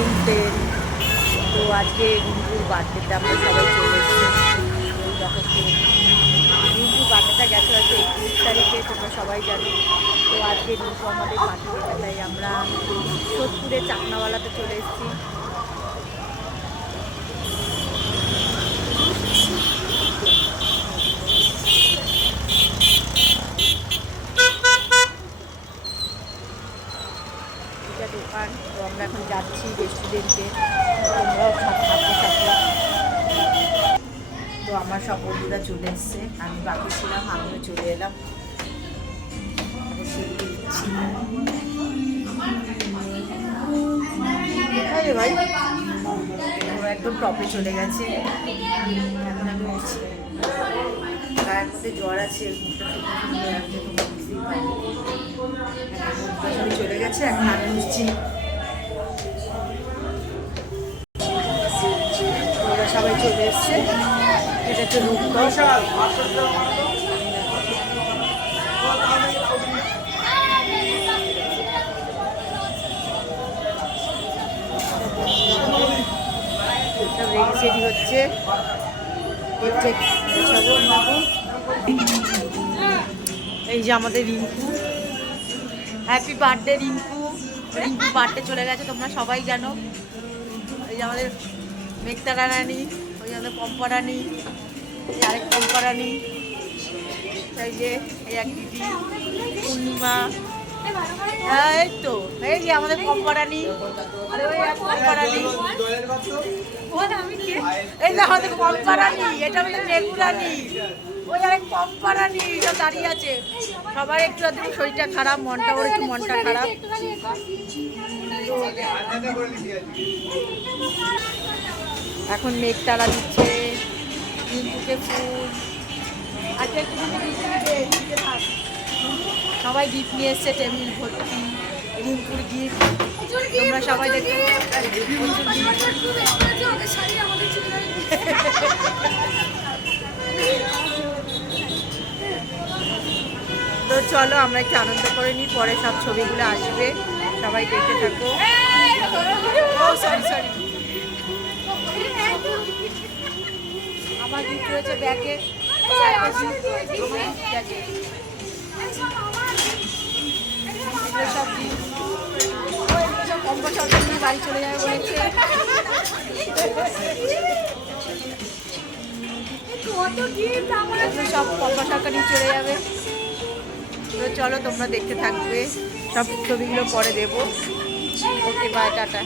নতুন ট্রেন। তো আজকে রিঙ্কুর বার্থডেতে আমরা সবাই চলে এসেছি। রিঙ্কুর বার্থডেটা গেছে হয়তো 31 তারিখে, তোমরা সবাই জানো। তো আজকে রিঙ্কু আমাদের পার্টি দেবে, তাই আমরা সোদপুরে চাকনাওয়ালাতে চলে এসেছি। দোকান, তো আমরা এখন যাচ্ছি রেস্টুরেন্টে। তোমরাও থাকতে থাকো। তো আমার সব বন্ধুরা চলে এসছে, আমি বাকি ছিলাম, আমিও চলে এলাম। আরে ভাই ও একদম টপে চলে গেছে। এখন আমি উঠছি, গায়ের মধ্যে জ্বর আছে, মুখটা ঠিক তোমরা বুঝতেই পারি। চলে গেছে, এখন আমি উঠছি। ওরা সবাই চলে এসছে। এটা হচ্ছে রূপগঞ্জ। রেডি হচ্ছে, এই যে আমাদের Rinku. Happy birthday Rinku. Rinku birthday চলে গেছে, তোমরা সবাই জানো। এই যে আমাদের মেঘতারা রানী, ওই আমাদের পম্পা রানী, এই আরেক পম্পা রানী, এই যে এই এক দিদি পূর্ণিমা। হ্যাঁ এই তো, এই যে আমাদের পম্পা রানী, আরে ওই এক পম্পা রানী, এই যে আমাদের পম্পা রানী, এটা আমাদের মেঘু রানী, ওই আরেক পম্পা রানী সব দাঁড়িয়ে আছে। সবার একটু আধটু শরীরটা খারাপ, মনটা ওর একটু মনটা খারাপ। এখন মেঘ তারা দিচ্ছে রিঙ্কুকে ফুল। আচ্ছা সবাই গিফট নিয়ে এসছে, টেবিল ভর্তি রিঙ্কুর গিফট। তোমরা সবাই দেখো। তো চলো আমরা একটু আনন্দ করে নিই, পরে সব ছবিগুলো আসবে, সবাই দেখতে থাকো। ও সরি সরি, আমার গিফট রয়েছে ব্যাগে। সব পম্পা সরকার নিয়ে বাড়ি চলে যাবে বলেছে। সব পম্পা সরকার নিয়ে চলে যাবে। তো চলো তোমরা দেখতে থাকবে, সব ছবিগুলো পরে দেবো। Okay bye, tata.